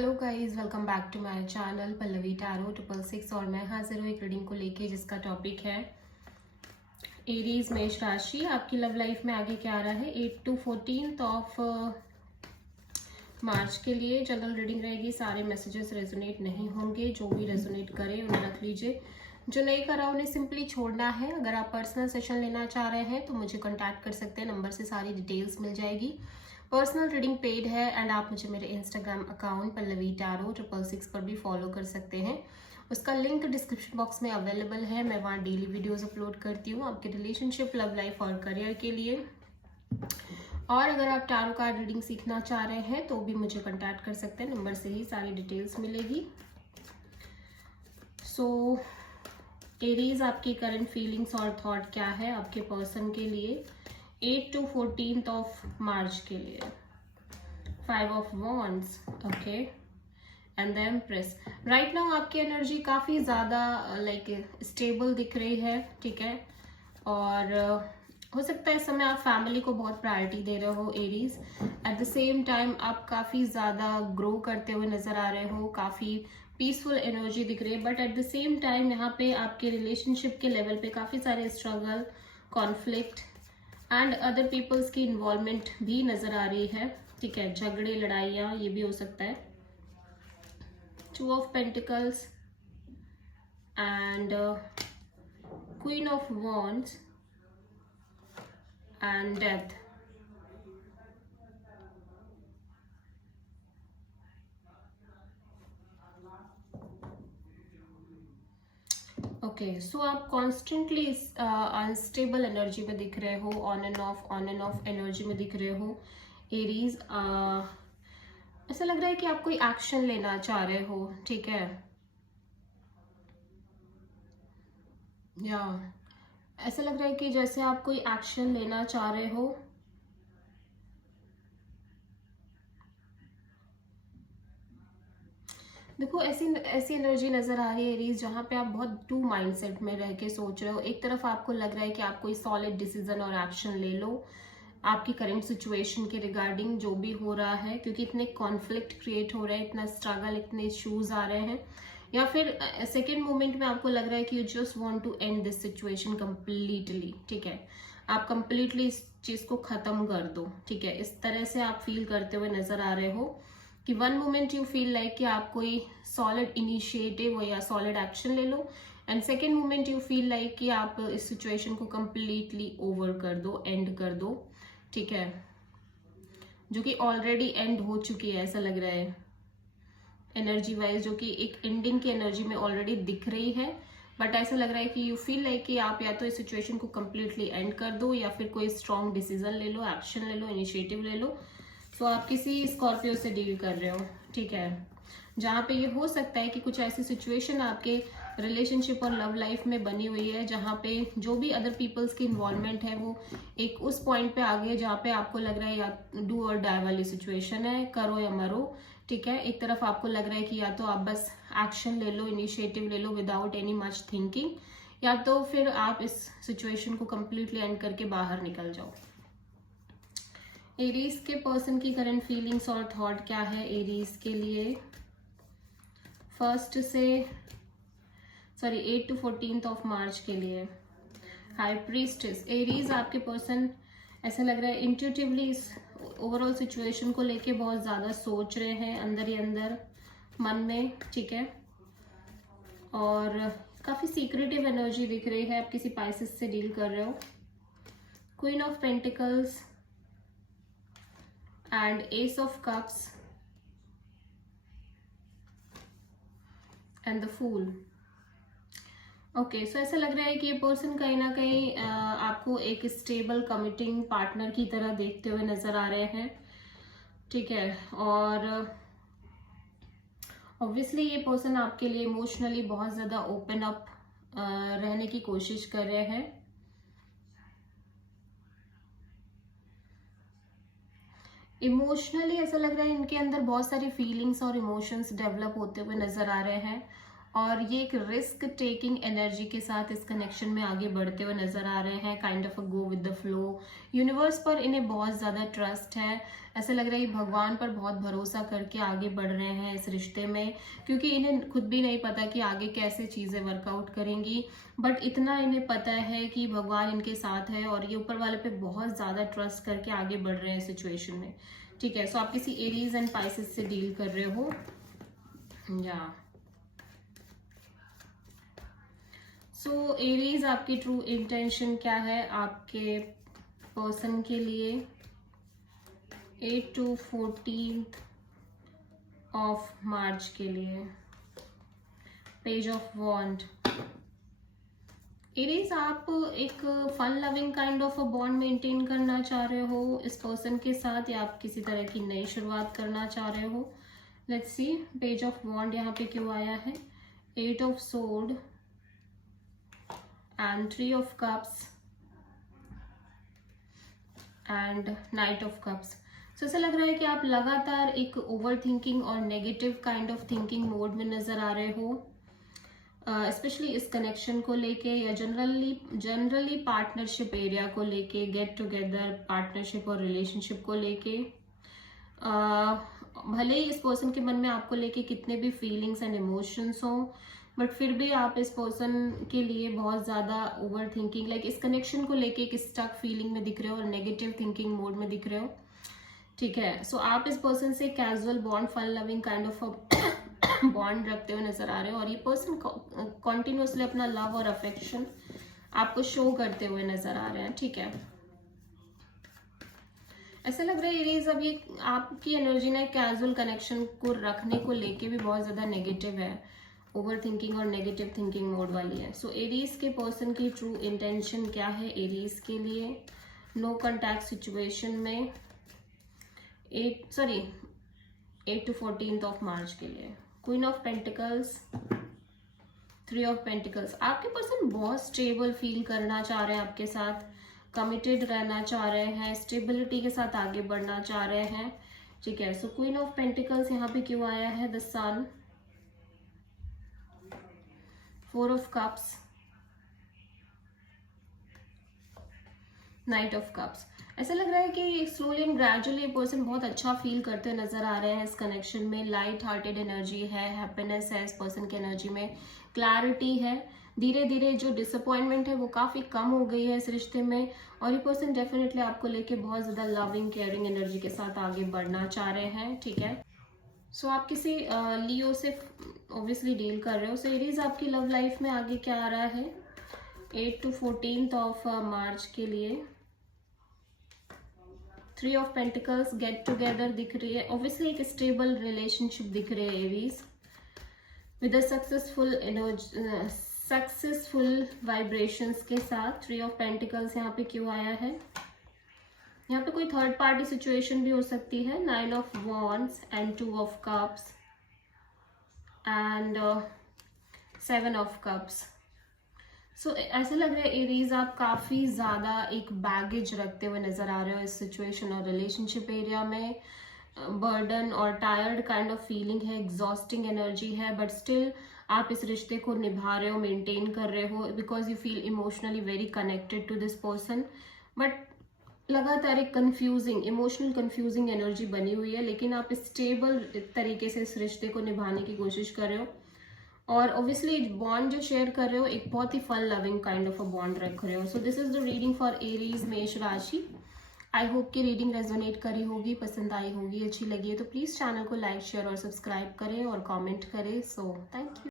Hello guys, welcome back to my channel Pallavi tarot 666। और मैं हाजिर हूँ एक रीडिंग को लेके जिसका टॉपिक है एरीज मेष राशि। आपकी लव लाइफ में आगे क्या आ रहा है 8 to 14 ऑफ मार्च के लिए जनरल रीडिंग रहेगी। सारे मैसेजेस रेजोनेट नहीं होंगे, जो भी रेजोनेट करे उन्हें रख लीजिए, जो नहीं करा उन्हें सिंपली छोड़ना है। अगर आप पर्सनल सेशन लेना चाह रहे हैं तो मुझे कॉन्टैक्ट कर सकते हैं, नंबर से सारी डिटेल्स मिल जाएगी। पर्सनल रीडिंग पेड है एंड आप मुझे मेरे इंस्टाग्राम अकाउंट पल्लवी टैरो 666 पर भी फॉलो कर सकते हैं। उसका लिंक डिस्क्रिप्शन बॉक्स में अवेलेबल है। मैं वहाँ डेली वीडियोस अपलोड करती हूँ आपके रिलेशनशिप, लव लाइफ और करियर के लिए। और अगर आप टैरो कार्ड रीडिंग सीखना चाह रहे हैं तो भी मुझे कॉन्टैक्ट कर सकते हैं, नंबर से ही सारी डिटेल्स मिलेगी। सो एरीज, आपकी करंट फीलिंग्स और थॉट क्या है आपके पर्सन के लिए 8 to 14 ऑफ मार्च के लिए। 5 of Wands, okay, and the empress. Right now आपकी एनर्जी काफ़ी ज़्यादा लाइक स्टेबल दिख रही है, ठीक है। और हो सकता है इस समय आप फैमिली को बहुत प्रायोरिटी दे रहे हो Aries. Eight the same time आप काफ़ी ज़्यादा ग्रो करते हुए नज़र आ रहे हो, काफ़ी पीसफुल एनर्जी दिख रही है। But at the same time यहाँ पे आपके रिलेशनशिप के लेवल पे काफ़ी सारे struggle, conflict and other peoples की इन्वॉल्वमेंट भी नज़र आ रही है, ठीक है। झगड़े, लड़ाइयाँ, ये भी हो सकता है। 2 of Pentacles and Queen of Wands and Death। Okay, so आप कॉन्स्टेंटली अनस्टेबल एनर्जी में दिख रहे हो, ऑन एंड ऑफ एनर्जी में दिख रहे हो एरीज। ऐसा लग रहा है कि आप कोई एक्शन लेना चाह रहे हो, ठीक है। या ऐसा लग रहा है कि जैसे आप कोई एक्शन लेना चाह रहे हो। देखो, ऐसी एनर्जी नजर आ रही है एरीज, जहाँ पे आप बहुत टू माइंडसेट में रह के सोच रहे हो। एक तरफ आपको लग रहा है कि आप कोई सॉलिड डिसीजन और एक्शन ले लो आपकी करंट सिचुएशन के रिगार्डिंग जो भी हो रहा है, क्योंकि इतने कॉन्फ्लिक्ट क्रिएट हो रहे हैं, इतना स्ट्रगल, इतने इश्यूज आ रहे हैं। या फिर सेकेंड मोमेंट में आपको लग रहा है कि you just want to end this situation completely, ठीक है। आप कंप्लीटली इस चीज को खत्म कर दो, ठीक है। इस तरह से आप फील करते हुए नजर आ रहे हो कि one moment you feel like कि आप कोई सॉलिड इनिशिएटिव या सॉलिड एक्शन ले लो, and second moment you feel like कि आप इस सिचुएशन को कंप्लीटली ओवर कर दो, एंड कर दो, ठीक है। जो कि ऑलरेडी एंड हो चुकी है, ऐसा लग रहा है एनर्जी वाइज, जो कि एक एंडिंग की एनर्जी में ऑलरेडी दिख रही है। बट ऐसा लग रहा है कि यू फील लाइक कि आप या तो इस सिचुएशन को कंप्लीटली एंड कर दो या फिर कोई स्ट्रॉन्ग डिसीजन ले लो, एक्शन ले लो, इनिशिएटिव ले लो। तो आप किसी स्कॉर्पियो से डील कर रहे हो, ठीक है, जहाँ पे ये हो सकता है कि कुछ ऐसी सिचुएशन आपके रिलेशनशिप और लव लाइफ में बनी हुई है जहाँ पे जो भी अदर पीपल्स की इन्वॉल्वमेंट है वो एक उस पॉइंट पे आ गई है जहाँ पे आपको लग रहा है या डू और डाई वाली सिचुएशन है, करो या मरो, ठीक है। एक तरफ आपको लग रहा है कि या तो आप बस एक्शन ले लो, इनिशिएटिव ले लो विदाउट एनी मच थिंकिंग, या तो फिर आप इस सिचुएशन को कंप्लीटली एंड करके बाहर निकल जाओ। एरीज के पर्सन की करंट फीलिंग्स और थॉट क्या है एरीज के लिए 8 to 14 ऑफ मार्च के लिए। High priestess. एरीज, आपके पर्सन ऐसा लग रहा है इंट्यूटिवली इस ओवरऑल सिचुएशन को लेके बहुत ज्यादा सोच रहे हैं अंदर ही अंदर मन में, ठीक है। और काफी सीक्रेटिव एनर्जी दिख रही है, आप किसी पाइसेस से डील कर रहे हो। Queen of pentacles and ace of cups and the fool. Okay, so ऐसा लग रहा है कि ये पर्सन कहीं ना कहीं आपको एक स्टेबल कमिटिंग पार्टनर की तरह देखते हुए नजर आ रहे हैं, ठीक है। और ऑब्वियसली ये पर्सन आपके लिए इमोशनली बहुत ज्यादा ओपन अप रहने की कोशिश कर रहे हैं। इमोशनली ऐसा लग रहा है इनके अंदर बहुत सारी फीलिंग्स और इमोशंस डेवलप होते हुए नजर आ रहे हैं। और ये एक रिस्क टेकिंग एनर्जी के साथ इस कनेक्शन में आगे बढ़ते हुए नजर आ रहे हैं। Kind of a go with the flow. Universe पर इन्हें बहुत ज्यादा ट्रस्ट है। ऐसा लग रहा है कि भगवान पर बहुत भरोसा करके आगे बढ़ रहे हैं इस रिश्ते में, क्योंकि इन्हें खुद भी नहीं पता कि आगे कैसे चीजें वर्कआउट करेंगी, बट इतना इन्हें पता है कि भगवान इनके साथ है और ये ऊपर वाले पे बहुत ज्यादा ट्रस्ट करके आगे बढ़ रहे हैं सिचुएशन में। ठीक है, सो आप किसी एरीज एंड पाइसेस से डील कर रहे हो या सो एरीज, आपकी ट्रू इंटेंशन क्या है आपके पर्सन के लिए 8 to 14 ऑफ मार्च के लिए। Page of wand. एरीज, आप एक fun loving kind of a bond maintain करना चाह रहे हो इस पर्सन के साथ, या आप किसी तरह की नई शुरुआत करना चाह रहे हो। Let's see page of wand यहाँ पे क्यों आया है। 8 of sword and 3 of cups and knight of cups. So ऐसा लग रहा है कि आप लगातार एक ओवर थिंकिंग और negative kind of thinking mode में नजर आ रहे हो, स्पेशली इस कनेक्शन को लेके या जनरली पार्टनरशिप एरिया को लेके, गेट टुगेदर पार्टनरशिप और रिलेशनशिप को लेके। भले ही इस पर्सन के मन में आपको लेके कितने भी फीलिंग्स एंड इमोशंस हो, बट फिर भी आप इस पर्सन के लिए बहुत ज्यादा ओवर थिंकिंग, लाइक इस कनेक्शन को लेके एक स्टक फीलिंग में दिख रहे हो और नेगेटिव थिंकिंग मोड में दिख रहे हो। ठीक है, सो आप इस पर्सन से casual bond, fun loving kind of bond रखते हुए नजर आ रहे हो और ये पर्सन कॉन्टिन्यूसली अपना लव और अफेक्शन आपको शो करते हुए नजर आ रहे हैं। ठीक है, ऐसा लग रहा है एरीज अब ये आपकी एनर्जी ना कैजुअल कनेक्शन को रखने को लेके भी बहुत ज्यादा नेगेटिव है, ओवर थिंकिंग और नेगेटिव थिंकिंग मोड वाली है। सो एरीज के पर्सन की ट्रू इंटेंशन क्या है एरीज के लिए नो कॉन्टैक्ट सिचुएशन में 8 to 14 ऑफ मार्च के लिए। Queen of pentacles, 3 of pentacles. आपके पर्सन बहुत स्टेबल फील करना चाह रहे हैं आपके साथ, कमिटेड रहना चाह रहे हैं, स्टेबिलिटी के साथ आगे बढ़ना चाह रहे हैं। ठीक है, सो क्वीन ऑफ पेंटिकल्स यहाँ पे क्यों आया है। The sun, 4 of cups, knight of cups. ऐसा लग रहा है कि स्लोली एंड ग्रेजुअली पर्सन बहुत अच्छा फील करते नजर आ रहे हैं इस कनेक्शन में। लाइट हार्टेड एनर्जी है, हैप्पीनेस है इस पर्सन की एनर्जी में, क्लैरिटी है। धीरे धीरे जो डिसअपॉइंटमेंट है वो काफी कम हो गई है इस रिश्ते में और ये पर्सन डेफिनेटली आपको लेके बहुत ज्यादा लविंग केयरिंग एनर्जी के साथ आगे बढ़ना चाह रहे हैं। ठीक है, सो आप किसी लियो से ऑब्वियसली डील कर रहे हो। सो एरीज, आपकी लव लाइफ में आगे क्या आ रहा है 8 to 14 ऑफ मार्च के लिए। 3 ऑफ पेंटिकल्स, गेट टुगेदर दिख रही है, ऑब्वियसली एक स्टेबल रिलेशनशिप दिख रही है Aries with a successful vibrations के साथ। 3 ऑफ पेंटिकल्स यहाँ पे क्यों आया है। यहाँ पे कोई थर्ड पार्टी सिचुएशन भी हो सकती है। 9 of wands and 2 of cups and 7 of cups. So ऐसा लग रहा है एरीज, आप काफी ज्यादा एक बैगेज रखते हुए नजर आ रहे हो इस सिचुएशन और रिलेशनशिप एरिया में। बर्डन और टायर्ड काइंड ऑफ फीलिंग है, एग्जॉस्टिंग एनर्जी है, बट स्टिल आप इस रिश्ते को निभा रहे हो, मेंटेन कर रहे हो, because you feel emotionally very connected to this person. But लगातार एक कंफ्यूजिंग, इमोशनल कंफ्यूजिंग एनर्जी बनी हुई है, लेकिन आप स्टेबल तरीके से इस रिश्ते को निभाने की कोशिश कर रहे हो और ऑब्वियसली बॉन्ड जो शेयर कर रहे हो एक बहुत ही fun loving kind of a bond रख रहे हो। So this is the reading for Aries मेष राशि। आई होप कि रीडिंग रेजोनेट करी होगी, पसंद आई होगी, अच्छी लगी है तो प्लीज चैनल को लाइक शेयर और सब्सक्राइब करें और कमेंट करें। So thank you.